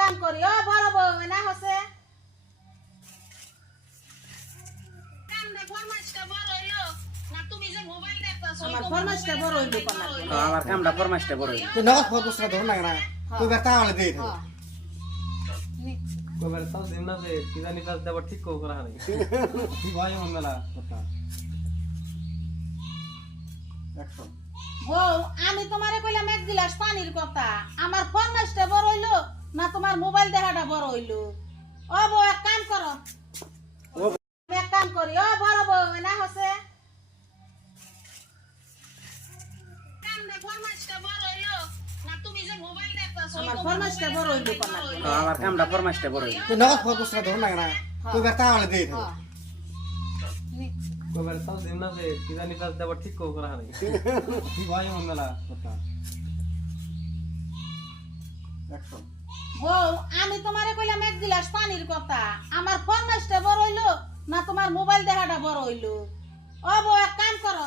কাম করি ও বড় বউ না হচ্ছে আমার ফরমাইশটা বড় হইলো কোন আমার কামটা ফরমাইশটা বড় হইলো তুই নগদ ফরমাইশটা ধর না না তুই বেটা হলে দেই তো কবার তাও দিন না যে কি জানি কাজ দেব ঠিক করা হয় তুই ভাই মন মেলা কথা একশো বউ আমি তোমারে কইলাম এক গ্লাস পানির কথা আমার ফরমাইশটা বড় হইলো না তোমার মোবাইল দেখাটা বড় হইলো ও বউ এক কাম করো আমি এক কাম করি ও বড় বউ না হচ্ছে আমার ফরমাইশটা বড় হইলো কোন আমার কামটা ফরমাইশটা বড় হইলো তুই নগদ ফরমাইশটা ধর না না তুই বেটা হলে দেই তো কবার তাও দিন না যে কি জানি কাজ দেব ঠিক করা হয় তুই ভাই মন মেলা কথা একশো বউ আমি তোমারে কইলাম এক গ্লাস পানির কথা আমার ফরমাইশটা বড় হইলো না তোমার মোবাইল দেখাটা বড় হইলো ও বউ এক কাম করো